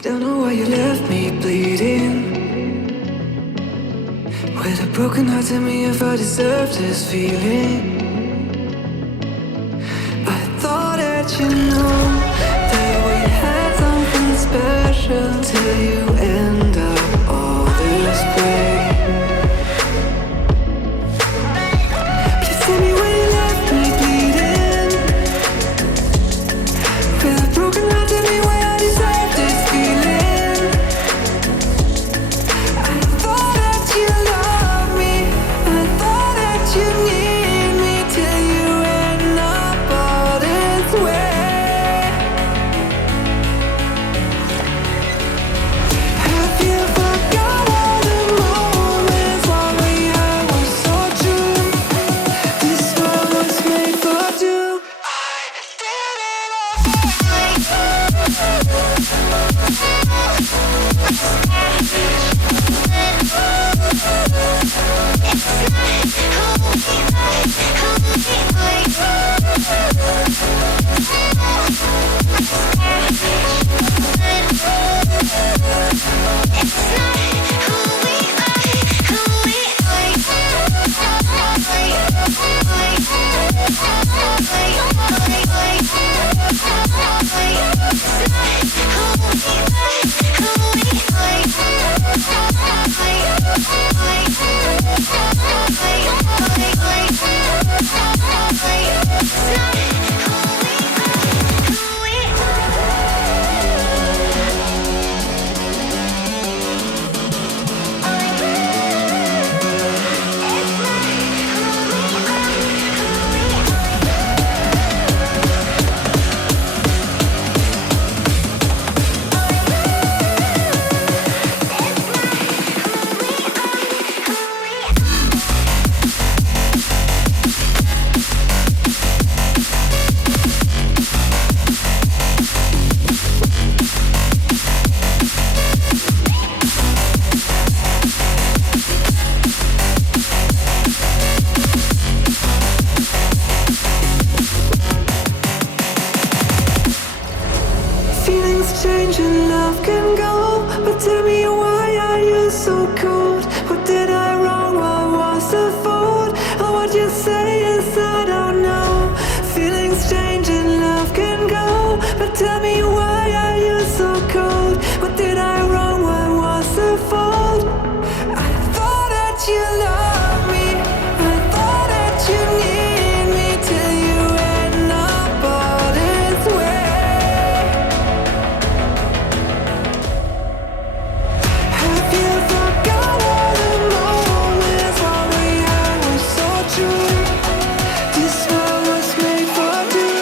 Don't know why you left me bleeding. With a broken heart, tell me if I deserve this feeling. I thought that you know that we had something special till you end up all this way. Please tell me why you left me bleeding. With a broken heart, tell me why I deserve this feeling. I thought that you loved me, I thought that you need me till you end up all this way. Have you forgot all the moments while we had was so true? This world was made for two. Feelings change and love can go, but tell me why are you so cold? What did I wrong? What was the fault? Or what you say is I don't know. Feelings change and love can go, but tell me why are you so cold? What did I wrong? What was the fault? I thought that you loved me, I thought that you need me till you end up all this way. Have you forgot all the moments while we had was so true? This world was made for two.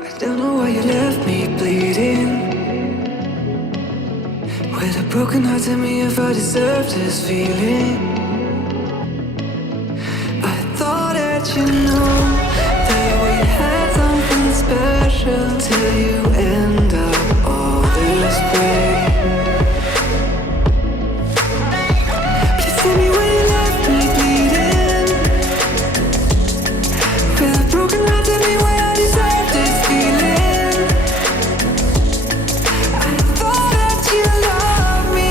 I don't know why you left me bleeding. With a broken heart, tell me if I deserve this feeling. I thought that you know that we had something special till you end up all this way. Please tell me why you left me bleeding. With a broken heart, tell me why I deserve this feeling. I thought that you loved me,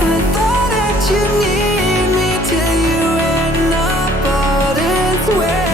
I thought that you need me till you end up all this way.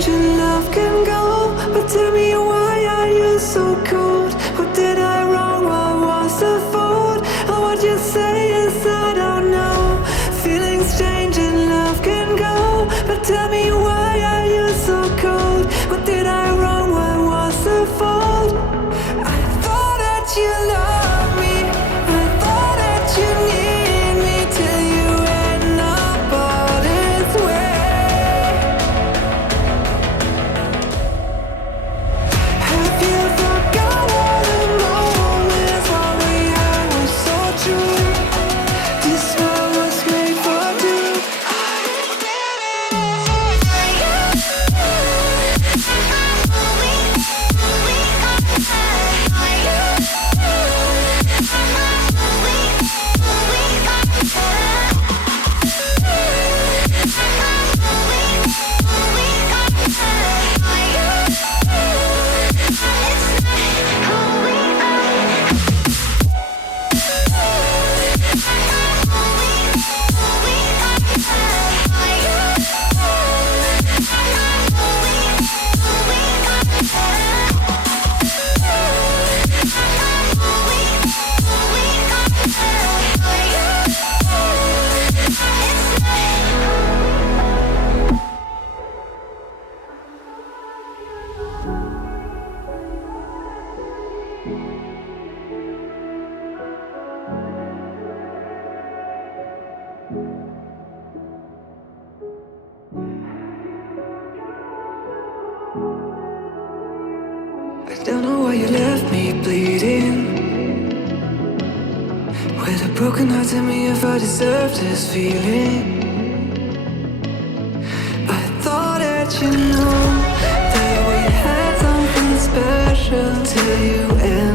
change and love can go, but tell me why are you so cold? What did I wrong? What was the fault? Or what you say is I don't know. Feelings change and love can go, but tell me why are you so cold? What did I wrong? What was the fault? I thought that you loved me, I thought that you need me, till you end up all this way. Have you forgot all the moments when we had was so true? This world was made for two. I don't know why you left me bleeding. With a broken heart, tell me if I deserve this feeling. I thought that you know that we had something special till you end.